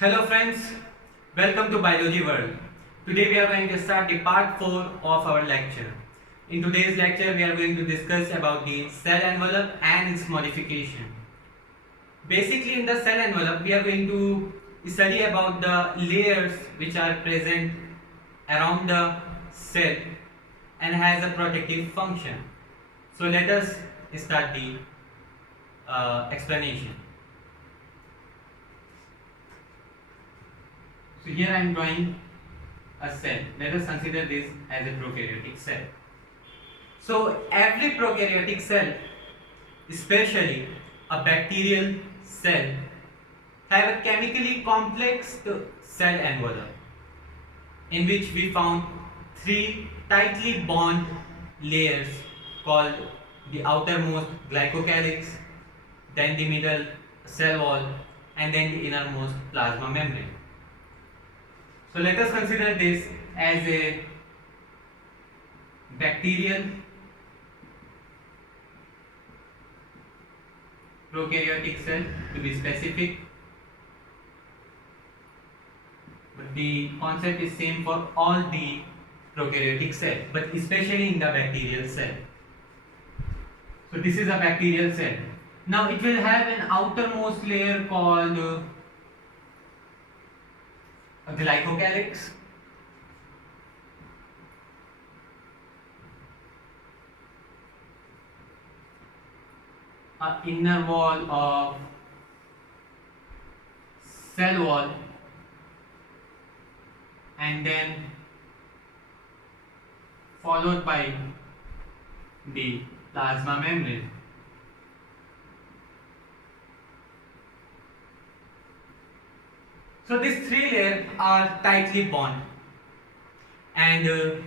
Hello friends, welcome to Biology World. Today we are going to start the part 4 of our lecture. In today's lecture we are going to discuss about the cell envelope and its modification. Basically in the cell envelope we are going to study about the layers which are present around the cell and has a protective function. So let us start the explanation. So here I am drawing a cell. Let us consider this as a prokaryotic cell. So every prokaryotic cell, especially a bacterial cell, have a chemically complex cell envelope in which we found three tightly bound layers called the outermost glycocalyx, then the middle cell wall, and then the innermost plasma membrane. So let us consider this as a bacterial prokaryotic cell to be specific, but the concept is same for all the prokaryotic cell, but especially in the bacterial cell. So this is a bacterial cell. Now it will have an outermost layer called a glycocalyx, a inner wall of cell wall, and then followed by the plasma membrane. So these three layers are tightly bound, and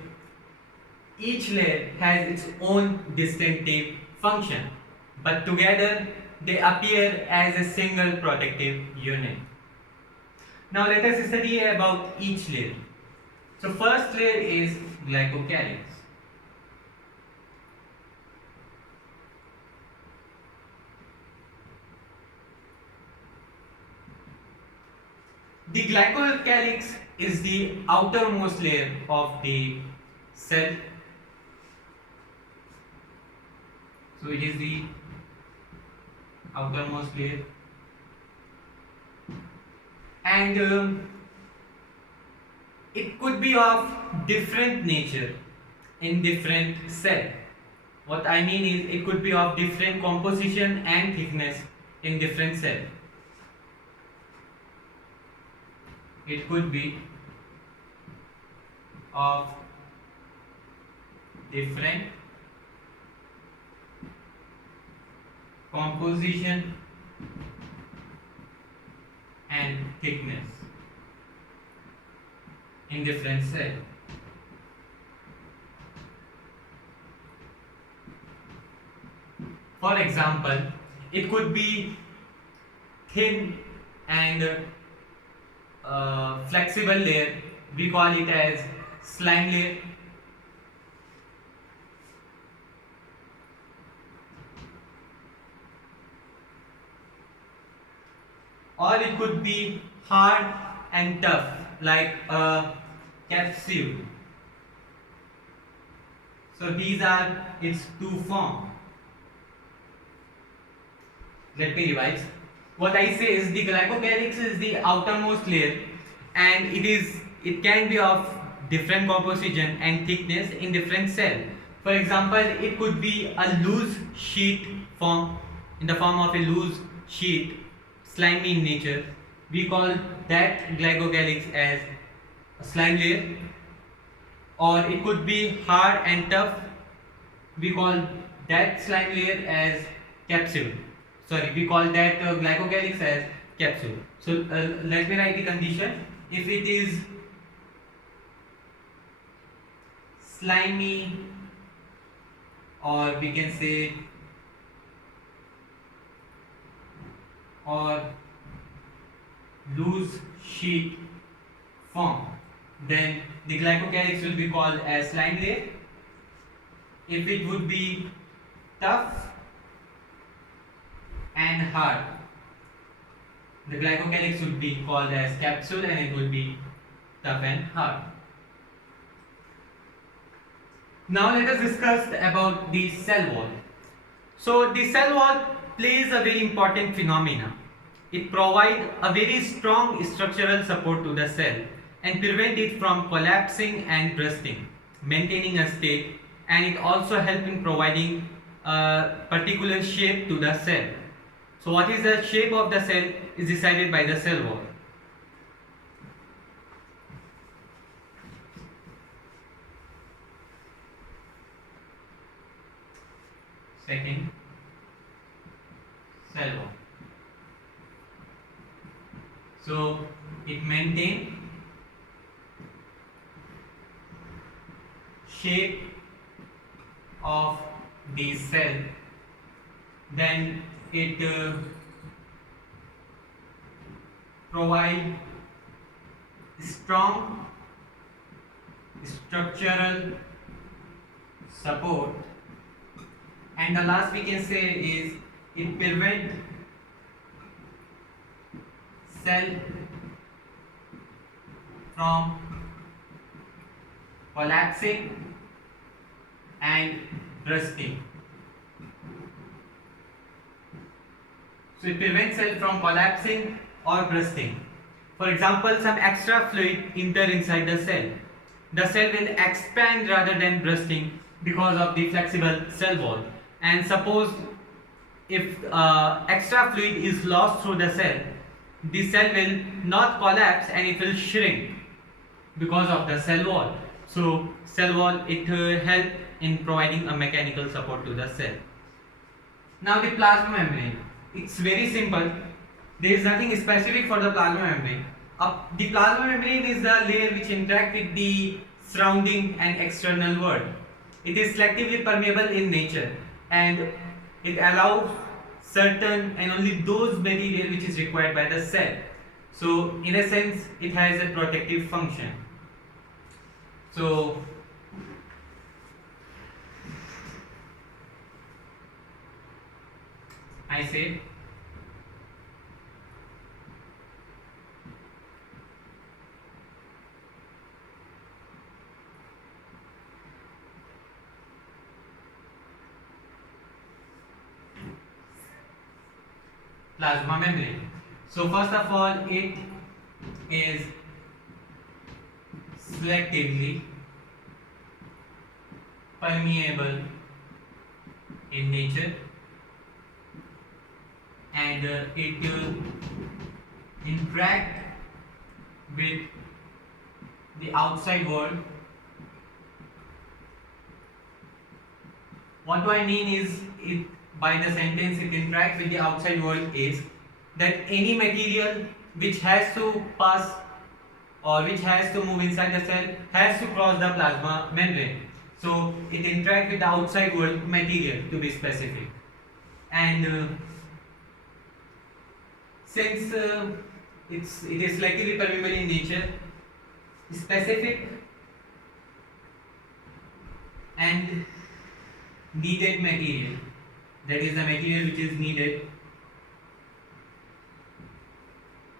each layer has its own distinctive function, but together they appear as a single protective unit. Now let us study about each layer. So first layer is glycocalyx. The glycocalyx is the outermost layer of the cell. So it is the outermost layer, and it could be of different nature in different cell. What I mean is it could be of different composition and thickness in different cell. It could be of different composition and thickness in different cell. For example, it could be thin and flexible layer. We call it as slime layer. Or it could be hard and tough like a capsule. So these are its two forms. Let me revise. What I say is the glycocalyx is the outermost layer, and it can be of different composition and thickness in different cell. For example, it could be a loose sheet form, in the form of a loose sheet, slimy in nature. We call that glycocalyx as a slime layer. Or it could be hard and tough. We call that slime layer as capsule. We call that glycocalyx as capsule. So let me write the condition. If it is slimy, or we can say, or loose sheet form, then the glycocalyx will be called as slime layer. If it would be tough and hard, The glycocalyx would be called as capsule and it would be tough and hard. Now let us discuss about the cell wall. So the cell wall plays a very important phenomena. It provides a very strong structural support to the cell and prevent it from collapsing and bursting, maintaining a state, and it also helps in providing a particular shape to the cell. So what is the shape of the cell is decided by the cell wall. Second, cell wall. So it maintains shape of the cell, then it provide strong structural support, and the last we can say is it prevent cell from collapsing and bursting. So it prevents cell from collapsing or bursting. For example, some extra fluid enter inside the cell. The cell will expand rather than bursting because of the flexible cell wall. And suppose if extra fluid is lost through the cell will not collapse and it will shrink because of the cell wall. So cell wall it help in providing a mechanical support to the cell. Now the plasma membrane, it's very simple. There is nothing specific for the plasma membrane. The plasma membrane is the layer which interact with the surrounding and external world. It is selectively permeable in nature and it allows certain and only those material which is required by the cell. So in a sense it has a protective function. So I say plasma membrane. So first of all, it is selectively permeable in nature and it interact with the outside world. What do I mean is it by the sentence it interacts with the outside world is that any material which has to pass or which has to move inside the cell has to cross the plasma membrane. So it interacts with the outside world material to be specific. And since it is selectively permeable in nature, specific and needed material, that is the material which is needed,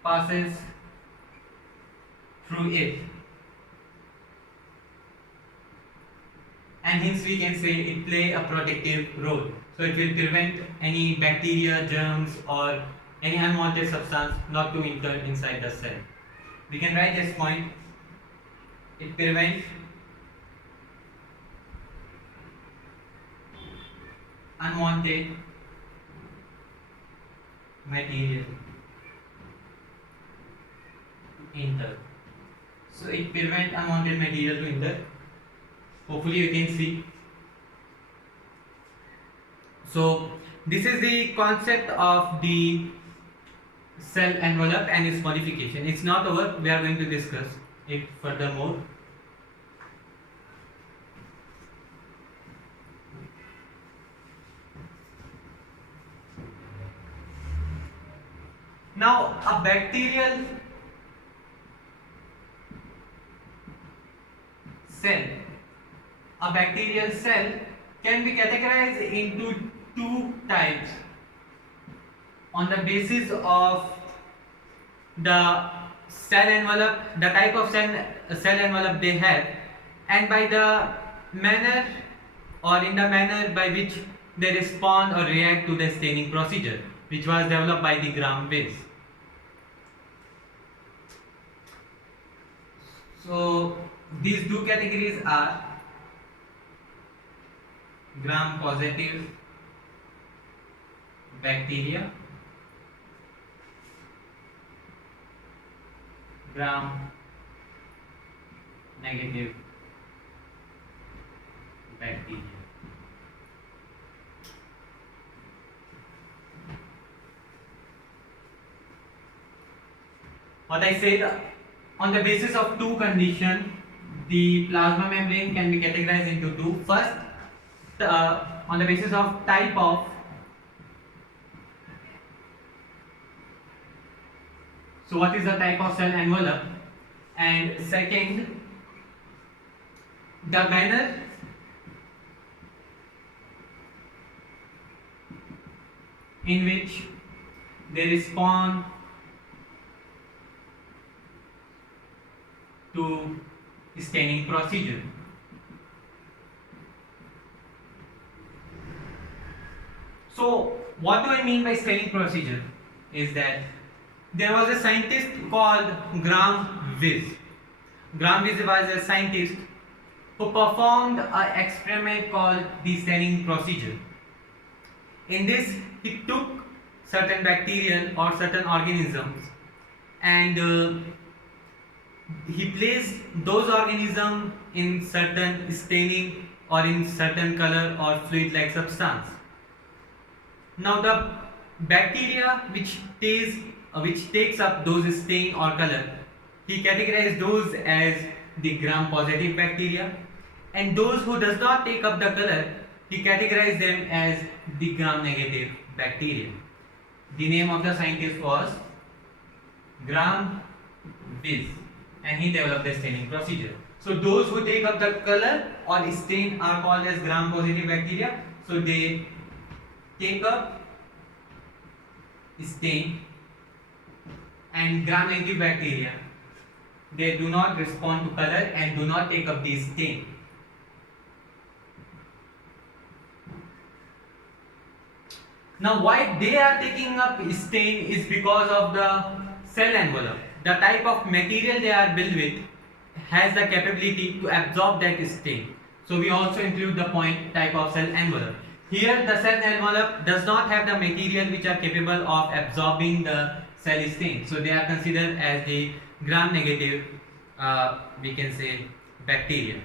passes through it, and hence we can say it play a protective role. So it will prevent any bacteria, germs or any unwanted substance not to enter inside the cell. We can write this point, it prevents unwanted material to enter. So it prevents unwanted material to enter. Hopefully you can see. So this is the concept of the cell envelope and its modification. It's not over, we are going to discuss it furthermore. Now a bacterial cell can be categorized into two types on the basis of the cell envelope, the type of cell envelope they have, and by the manner or in the manner by which they respond or react to the staining procedure, which was developed by the Gram-Wiss. So these two categories are gram-positive bacteria, gram-negative bacteria. What I said, on the basis of two conditions, the plasma membrane can be categorized into two. First, on the basis of type of so what is the type of cell envelope, and second, the manner in which they respond to staining procedure. So what do I mean by staining procedure is that there was a scientist called Gram-Wiss. Gram-Wiss was a scientist who performed an experiment called the staining procedure. In this, he took certain bacterial or certain organisms and he placed those organisms in certain staining or in certain color or fluid like substance. Now the bacteria which takes up those stain or color, he categorized those as the gram-positive bacteria, and those who does not take up the color, he categorized them as the gram-negative bacteria. The name of the scientist was Gram-Wiss, and he developed the staining procedure. So those who take up the color or stain are called as gram-positive bacteria. So they take up stain, and gram-negative bacteria, they do not respond to color and do not take up the stain. Now why they are taking up stain is because of the cell envelope. The type of material they are built with has the capability to absorb that stain. So we also include the point type of cell envelope. Here the cell envelope does not have the material which are capable of absorbing the cell stain. So they are considered as the gram-negative, we can say, bacteria.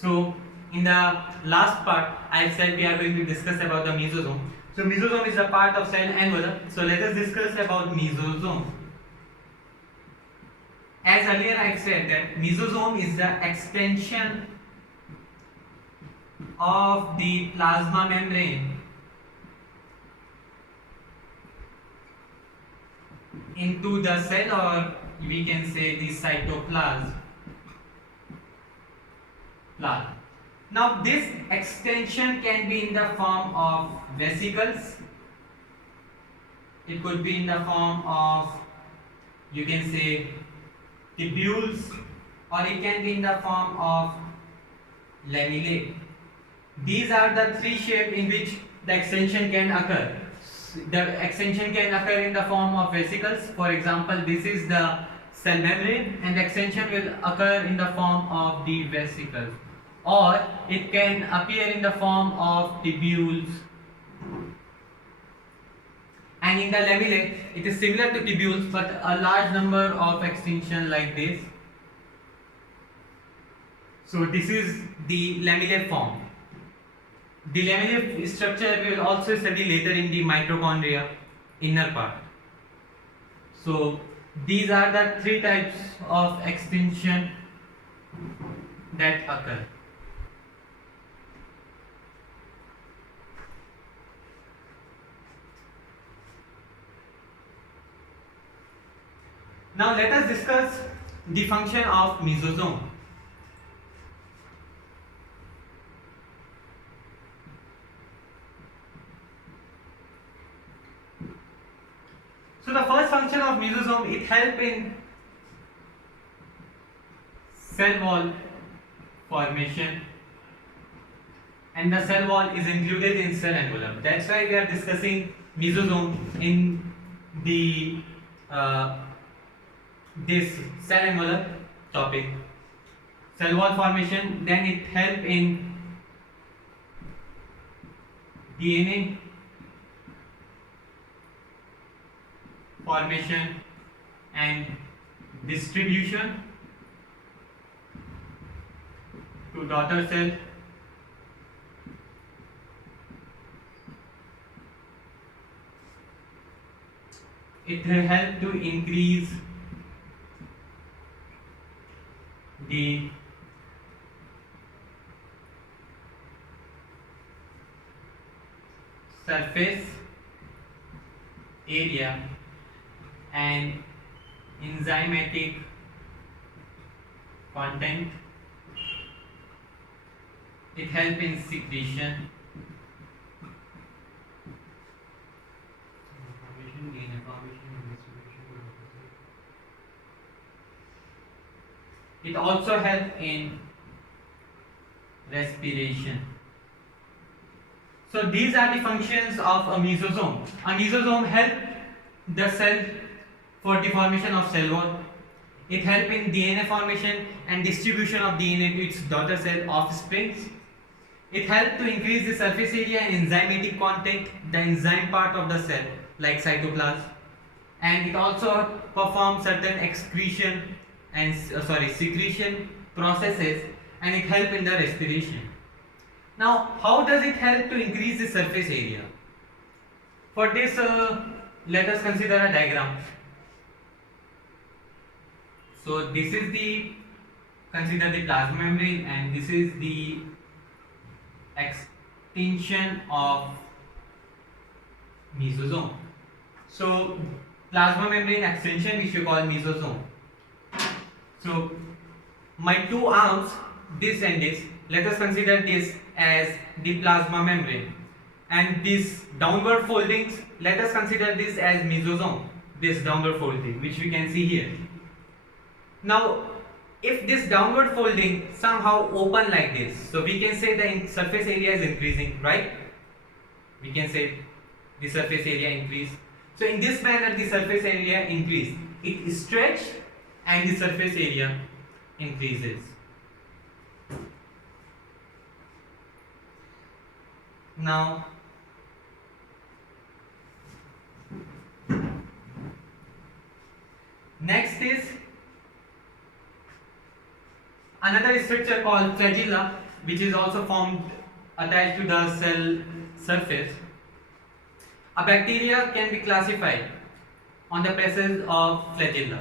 So in the last part, I said we are going to discuss about the mesosome. So mesosome is a part of cell envelope. So let us discuss about mesosome. As earlier I said that mesosome is the extension of the plasma membrane into the cell, or we can say the cytoplasm. Now this extension can be in the form of vesicles, it could be in the form of, you can say, tubules, or it can be in the form of lamellae. These are the three shapes in which the extension can occur. The extension can occur in the form of vesicles. For example, this is the cell membrane, and the extension will occur in the form of the vesicles, or it can appear in the form of tubules. And in the lamellae, it is similar to tubules but a large number of extension like this. So this is the lamellar form. The lamellar structure we will also study later in the mitochondria inner part. So these are the three types of extension that occur. Now let us discuss the function of mesosome. So the first function of mesosome, it helps in cell wall formation, and the cell wall is included in cell envelope. That's why we are discussing mesosome in the this cell envelope topic. Cell wall formation, then it help in DNA formation and distribution to daughter cell. It will help to increase the surface area and enzymatic content. It helps in secretion. It also helps in respiration. So these are the functions of a mesosome. A mesosome helps the cell for the formation of cell wall. It helps in DNA formation and distribution of DNA to its daughter cell offsprings. It helps to increase the surface area and enzymatic content, the enzyme part of the cell, like cytoplasm. And it also performs certain excretion and secretion processes, and it helps in the respiration. Now, how does it help to increase the surface area? For this, let us consider a diagram. So this is the, consider the plasma membrane, and this is the extension of mesosome. So plasma membrane extension, which we call mesosome. So my two arms, this and this, let us consider this as the plasma membrane, and this downward foldings, let us consider this as mesosome, this downward folding, which we can see here. Now if this downward folding somehow open like this, so we can say the surface area is increasing, right? We can say the surface area increase. So in this manner the surface area increase, it stretch and the surface area increases. Now next is another structure called flagella, which is also formed attached to the cell surface. A bacteria can be classified on the presence of flagella.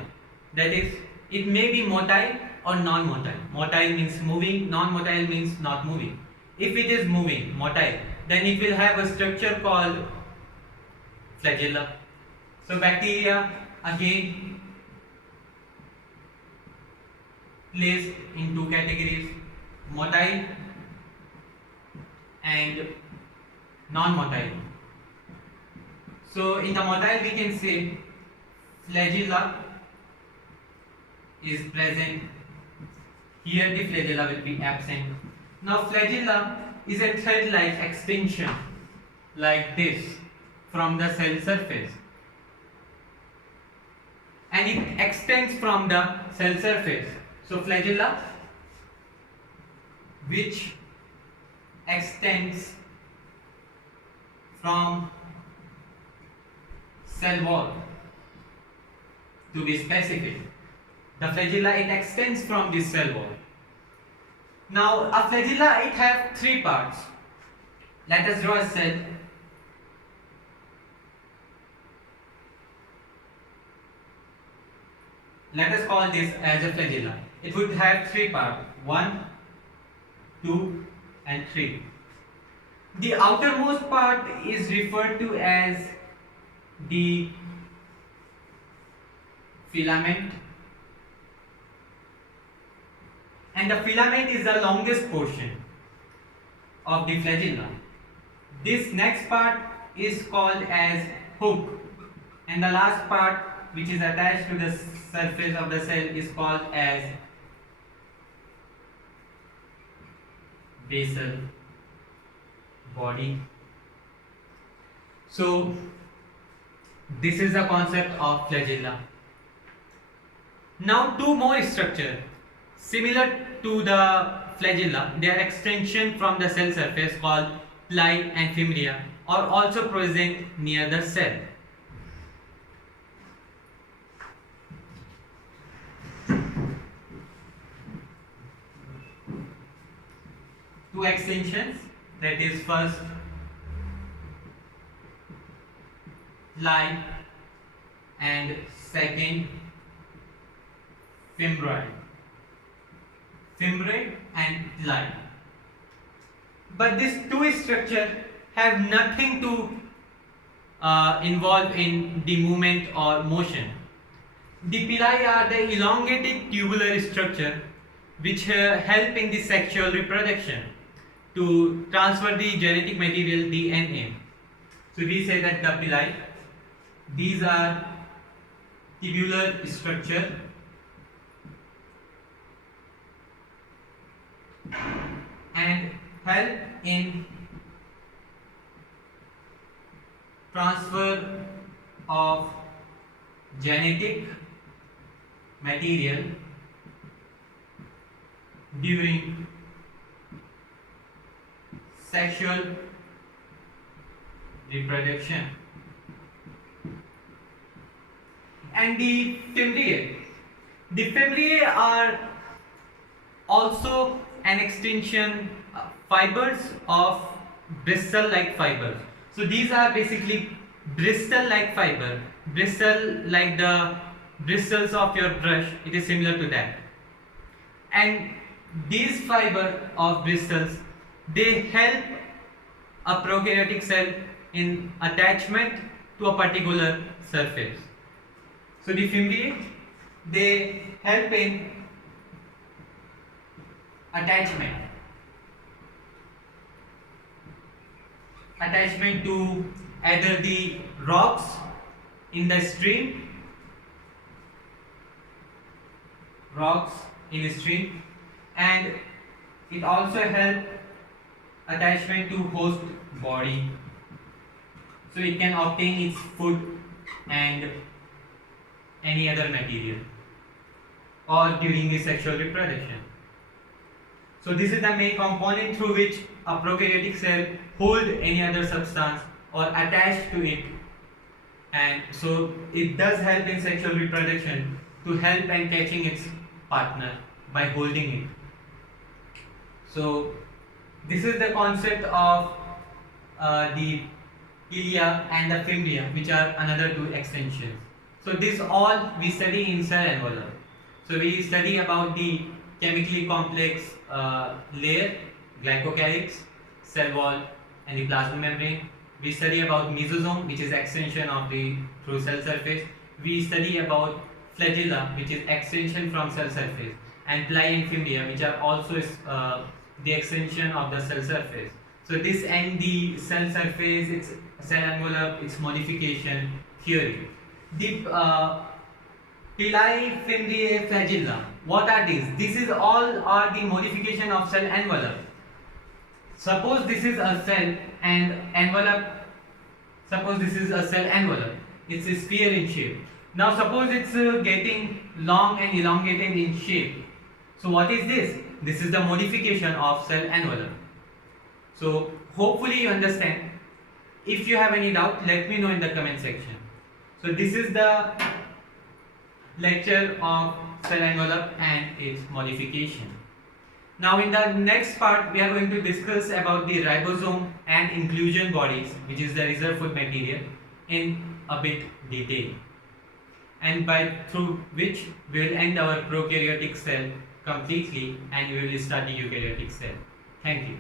That is, it may be motile or non-motile. Motile means moving, non-motile means not moving. If it is moving, motile, then it will have a structure called flagella. So bacteria again placed in two categories, motile and non-motile. So in the motile we can say flagella is present, here the flagella will be absent. Now flagella is a thread-like extension like this from the cell surface, and it extends from the cell surface. So flagella which extends from cell wall, to be specific. The flagella, it extends from this cell wall. Now a flagella, it have three parts. Let us draw a cell. Let us call this as a flagella. It would have three parts, 1, 2 and 3. The outermost part is referred to as the filament, and the filament is the longest portion of the flagella. This next part is called as hook, and the last part which is attached to the surface of the cell is called as basal body. So this is the concept of flagella. Now two more structure similar to the flagella, they are extension from the cell surface called pili and fimbria are also present near the cell. Two extensions, that is first pili and second fimbriae and pili. But these two structures have nothing to involve in the movement or motion. The pili are the elongated tubular structure which help in the sexual reproduction to transfer the genetic material DNA. So we say that the pili, these are tubular structure and help in transfer of genetic material during sexual reproduction. And the fimbriae are also an extension fibers of bristle-like fibers. So these are basically bristle-like fiber, bristle like the bristles of your brush. It is similar to that. And these fiber of bristles, they help a prokaryotic cell in attachment to a particular surface. So the fimbriae, they help in attachment to either the rocks in the stream, and it also help attachment to host body, so it can obtain its food and any other material or during the sexual reproduction. So this is the main component through which a prokaryotic cell hold any other substance or attach to it, and so it does help in sexual reproduction to help and catching its partner by holding it. So this is the concept of the pilia and the fimbria, which are another two extensions. So this all we study in cell envelope. So we study about the chemically complex layer, glycocalyx, cell wall, and the plasma membrane. We study about mesosome, which is extension of the through cell surface. We study about flagella, which is extension from cell surface, and pili and fimbria, which are also the extension of the cell surface. So this and the cell surface, its cell envelope, its modification theory. The pili, fimbriae, flagella. What are these? This is all are the modification of cell envelope. Suppose this is a cell and envelope. Suppose this is a cell envelope. It's a sphere in shape. Now suppose it's getting long and elongated in shape. So what is this? This is the modification of cell envelope. So hopefully you understand. If you have any doubt, let me know in the comment section. So this is the lecture of cell envelope and its modification. Now in the next part we are going to discuss about the ribosome and inclusion bodies, which is the reserve food material, in a bit detail, and through which we will end our prokaryotic cell completely and we will start the eukaryotic cell. Thank you.